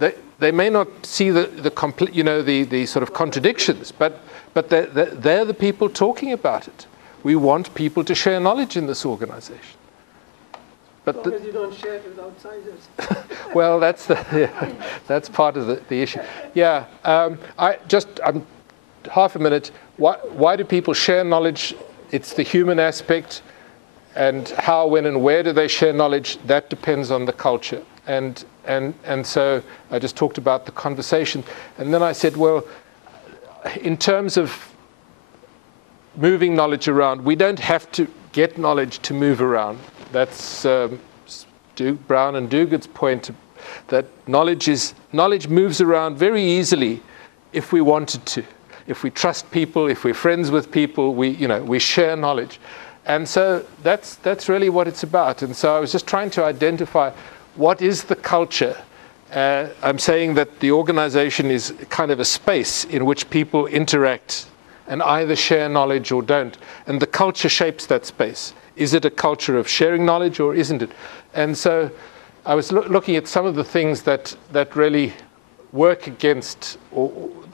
they may not see the complete, the sort of contradictions, but they're the people talking about it. We want people to share knowledge in this organization. But because you don't share it with outsiders. Well, that's part of the issue. Yeah, I'm half a minute. Why do people share knowledge? It's the human aspect, and how, when, and where do they share knowledge? That depends on the culture. And so I just talked about the conversation, and then I said, well, in terms of moving knowledge around, we don't have to get knowledge to move around. That's Brown and Duguid's point, that knowledge moves around very easily if we wanted to. If we trust people, if we're friends with people, we share knowledge. And so that's really what it's about. And so I was just trying to identify what is the culture. I'm saying that the organization is kind of a space in which people interact and either share knowledge or don't. And the culture shapes that space. Is it a culture of sharing knowledge or isn't it? And so I was looking at some of the things that really work against or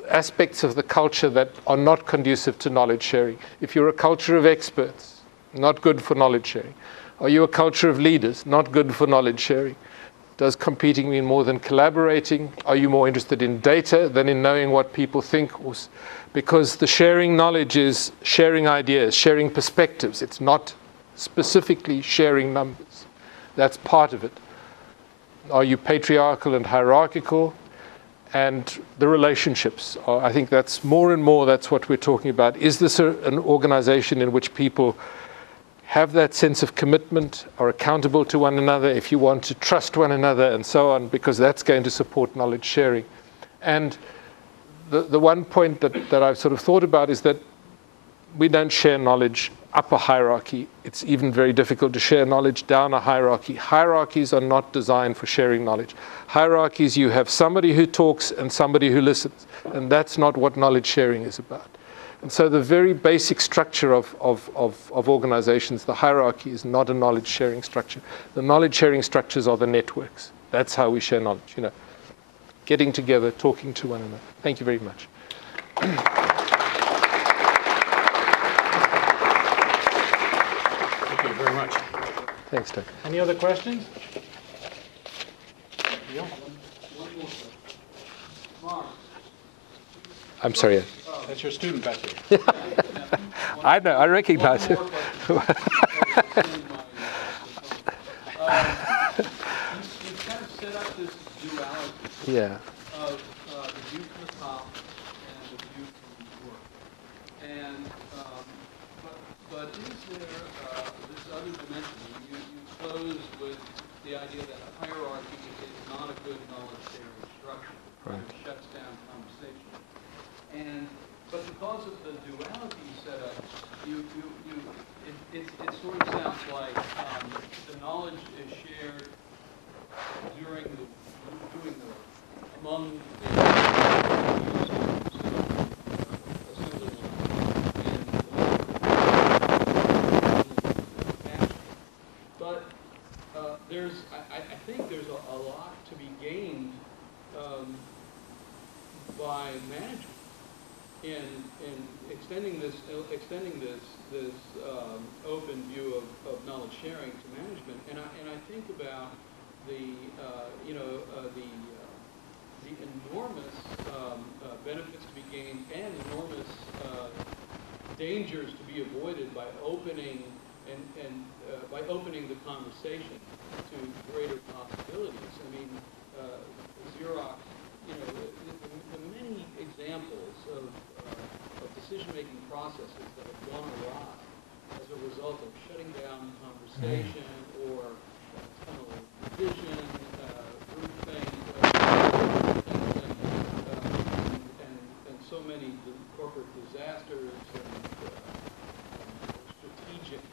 aspects of the culture that are not conducive to knowledge sharing. If you're a culture of experts, not good for knowledge sharing. Are you a culture of leaders? Not good for knowledge sharing. Does competing mean more than collaborating? Are you more interested in data than in knowing what people think? Because the sharing knowledge is sharing ideas, sharing perspectives. It's not specifically sharing numbers. That's part of it. Are you patriarchal and hierarchical? And the relationships. I think that's more and more that's what we're talking about. Is this an organization in which people have that sense of commitment, are accountable to one another, if you want to trust one another and so on, because that's going to support knowledge sharing. And the one point that I've sort of thought about is that we don't share knowledge up a hierarchy. It's even very difficult to share knowledge down a hierarchy. Hierarchies are not designed for sharing knowledge. Hierarchies, you have somebody who talks and somebody who listens, and that's not what knowledge sharing is about. And so the very basic structure of organizations, the hierarchy, is not a knowledge sharing structure. The knowledge sharing structures are the networks. That's how we share knowledge, getting together, talking to one another. Thank you very much. Thank you very much. Thanks, Doug. Any other questions? Yeah. I'm sorry. That's your student back here. I know, I recognize it. You kind of set up this duality Yeah. of the view from the top and the view from work. And but is there this other dimension? You close with the idea that a hierarchy is not a good knowledge sharing structure. Right. It shuts down conversation. But because of the duality set up, it sort of sounds like the knowledge is shared during doing the work among the assembly line. But I think there's a lot to be gained by management in extending this open view of knowledge sharing to management, and I think about the enormous benefits to be gained and enormous dangers to be avoided by opening by opening the conversation to greater possibilities. I mean, Xerox, the many examples of decision-making processes that have gone awry as a result of shutting down conversation or tunnel vision, groupthink, and so many corporate disasters and strategic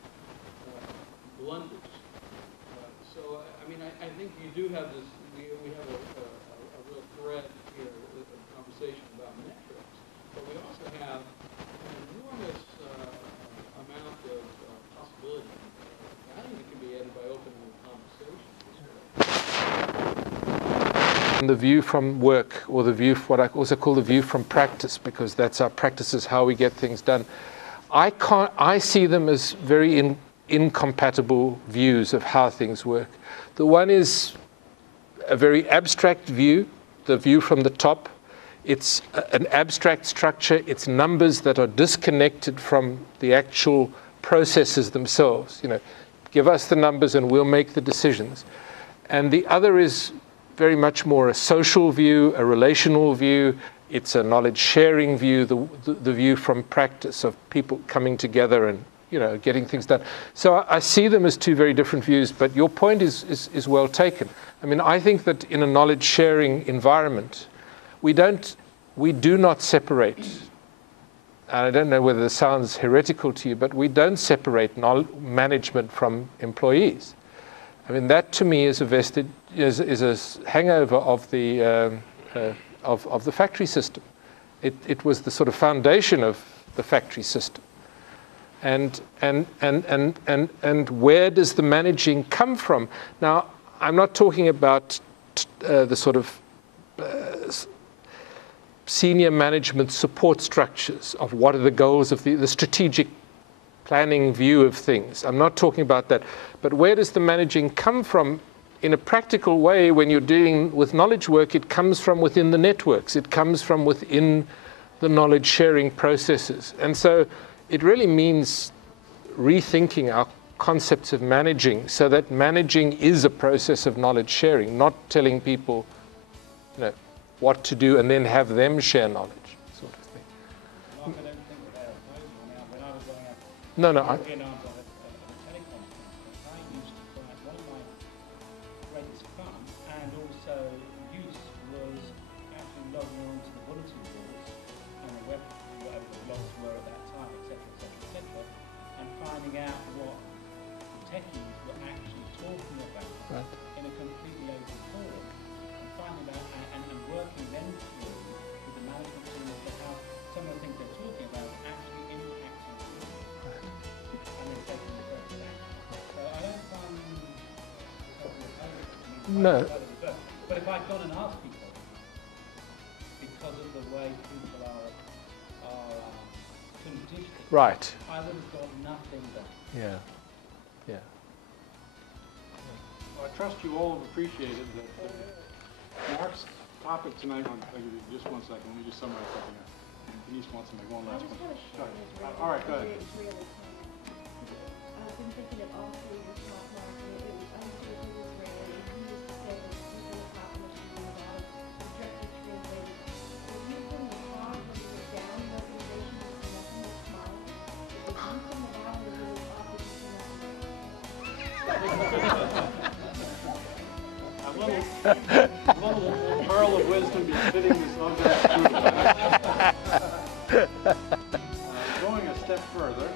blunders. So, I mean, I think you do have this. We have a real thread here of conversation about metrics, but we also have an enormous amount of possibility, value that can be added by opening the conversation. and the view from work, or the view, what I also call the view from practice, because that's our practice is how we get things done. I see them as very incompatible views of how things work. The one is a very abstract view, the view from the top. It's an abstract structure. It's numbers that are disconnected from the actual processes themselves. You know, give us the numbers and we'll make the decisions. And the other is very much more a social view, a relational view. It's a knowledge sharing view, the view from practice of people coming together and, you know, getting things done. So I see them as two very different views, but your point is well taken. I mean, I think that in a knowledge sharing environment, we do not separate. And I don't know whether this sounds heretical to you, but we don't separate management from employees. I mean, that to me is a hangover of the factory system. It was the sort of foundation of the factory system. And where does the managing come from? Now, I'm not talking about the sort of senior management support structures of what are the goals of the strategic planning view of things. I'm not talking about that. But where does the managing come from? In a practical way, when you're dealing with knowledge work, it comes from within the networks. It comes from within the knowledge sharing processes. And so it really means rethinking our concepts of managing, so that managing is a process of knowledge sharing, not telling people, you know, what to do and then have them share knowledge, sort of thing. Mark, I don't think that they're opposed. I mean, when I was growing up, No. being on a telecom conference, I used to find one of my greatest fun and also use was actually logging on to the bulletin boards and the web, whatever the blogs were at that time, etc., and finding out what the techies were actually talking about in a completely open forum, and finding out and working them through with the management team as to how some of the things they're talking about actually impacting people. And then taking the corrective action. So I don't find totally opposed. I mean, No. But if I'd gone and asked people, because of the way people are conditioned, Right. I would have got nothing done. Yeah. Well, I trust you all have appreciated that Mark's topic tonight, I'll give you just 1 second, let me just summarize something else. Denise wants to make one last one. All right, go ahead. I've been thinking of all three of the smart marks, and it was understood who was ready. He used to say that people in the top and the people in the bottom, directly translated. If you from the top, when you were down in organization, there was nothing but smile. If you come from the bottom, when you were up, there was nothing. A little pearl of wisdom befitting this august group. Going a step further,